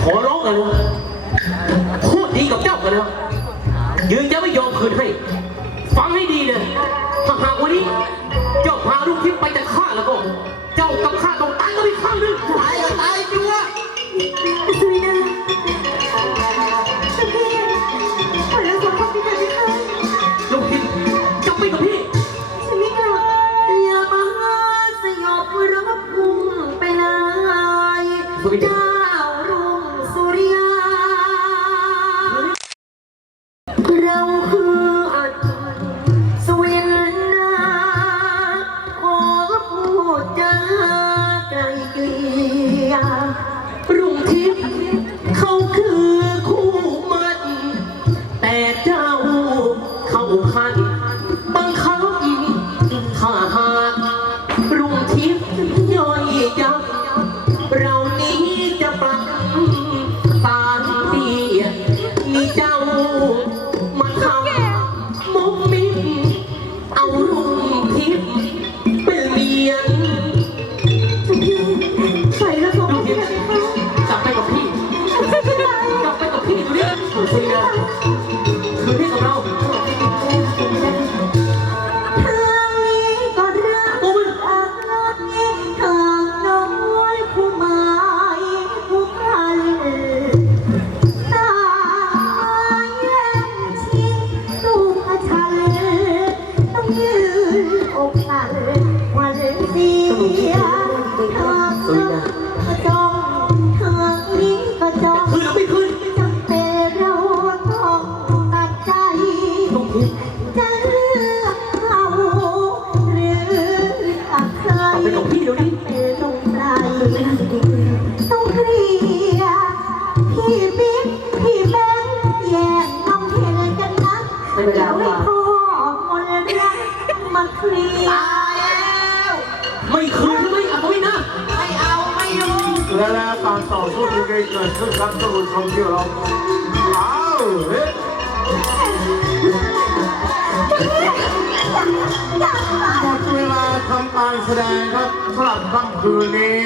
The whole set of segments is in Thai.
ขอร้องกันนะพูดดีกับเจ้ากันแล้วยืนยันไม่ยอมคืนให้ ฟังให้ดีเลยถ้าหากวันนี้เจ้าพาลูกทิพย์ไปจากข้าแล้วก็ เจ้ากับข้าต้องตายกันอีกครั้งหนึ่งตายก็ตายจัวสุรินาพี่ขอรับขอพ่อพี่กันนะคะลูกทิพย์จะไปกับพี่ชีวิตเราอย่ามาสยบรับพุ่งไปเลยดา เข้ อกสั่น ตายแล้วไม่คืนใช่ไหมอัศวินนะไม่เอาไม่อยู่และแล้วการต่อสู้ที่เกิดขึ้นครับท่านผู้ชมที่เราอ้าวเฮ้ยหมดเวลาทำการแสดงครับสำหรับค่ำคืนนี้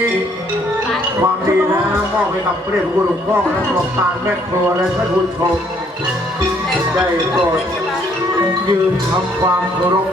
ความดีนะมอบให้กับพระเดชพระคุณหลวงพ่อและกรรมการแม่ครัวและท่านผู้ชมได้โปรดยืนทำความเคารพ